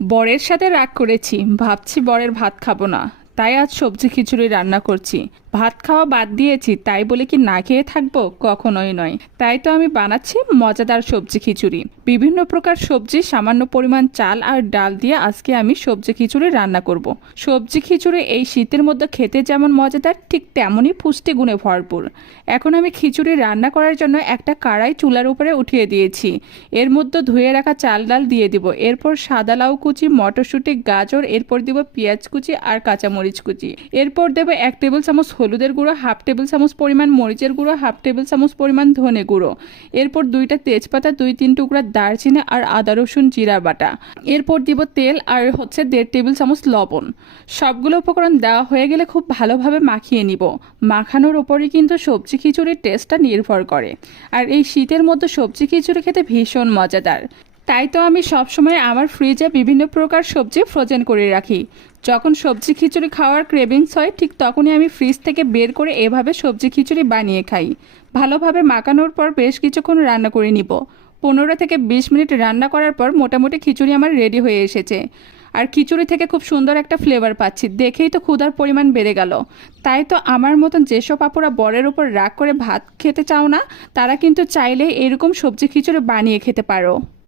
বরের সাথে রাগ করেছি, ভাবছি বরের ভাত খাবো না, তাই আজ সবজি খিচুড়ি রান্না করছি। ভাত খাওয়া বাদ দিয়েছি তাই বলে কি না খেয়ে থাকবো? কখনোই নয়। তাই তো আমি বানাচ্ছি মজাদার সবজি খিচুড়ি। বিভিন্ন প্রকার সবজি, সামান্য পরিমাণ চাল আর ডাল দিয়ে আজকে আমি সবজি খিচুড়ি রান্না করব। সবজি খিচুড়ি এই শীতের মধ্যে খেতে যেমন মজাদার, ঠিক তেমনই পুষ্টিগুণে ভরপুর। এখন আমি খিচুড়ি রান্না করার জন্য একটা কড়াই চুলার উপরে উঠিয়ে দিয়েছি। এর মধ্যে ধুয়ে রাখা চাল ডাল দিয়ে দিব। এরপর সাদা লাউ কুচি, মটরশুঁটি, গাজর, এরপর দিব পেঁয়াজ কুচি আর কাঁচামরিচ কুচি। এরপর দেব 1 টেবিল চামচ হলুদের গুঁড়ো, 1/2 টেবিল চামচ পরিমাণ মরিচের গুঁড়ো, 1/2 টেবিল চামচ পরিমাণ ধনে গুঁড়ো। এরপর 2টা তেজপাতা, 2-3 টুকরা দারচিনি আর আদা রসুন জিরা বাটা। এরপর দিব তেল আর 1.5 টেবিল চামচ লবণ। সবগুলো উপকরণ দেওয়া হয়ে গেলে খুব ভালোভাবে মাখিয়ে নিব। মাখানোর উপরই কিন্তু সবজি খিচুড়ির টেস্টটা নির্ভর করে। আর এই শীতের মধ্যে সবজি খিচুড়ি খেতে ভীষণ মজাদার। তাই তো আমি সবসময় আমার ফ্রিজে বিভিন্ন প্রকার সবজি ফ্রোজেন করে রাখি। যখন সবজি খিচুড়ি খাওয়ার ক্রেভিংস হয়, ঠিক তখনই আমি ফ্রিজ থেকে বের করে এভাবে সবজি খিচুড়ি বানিয়ে খাই। ভালোভাবে মাখানোর পর বেশ কিছুক্ষণ রান্না করে নিব। 15 থেকে 20 মিনিট রান্না করার পর মোটামুটি খিচুড়ি আমার রেডি হয়ে এসেছে। আর খিচুড়ি থেকে খুব সুন্দর একটা ফ্লেভার পাচ্ছি, দেখেই তো ক্ষুধার পরিমাণ বেড়ে গেল। তাই তো আমার মতন যেসব আপুরা বরের উপর রাগ করে ভাত খেতে চাও না, তারা কিন্তু চাইলেই এরকম সবজি খিচুড়ি বানিয়ে খেতে পারো।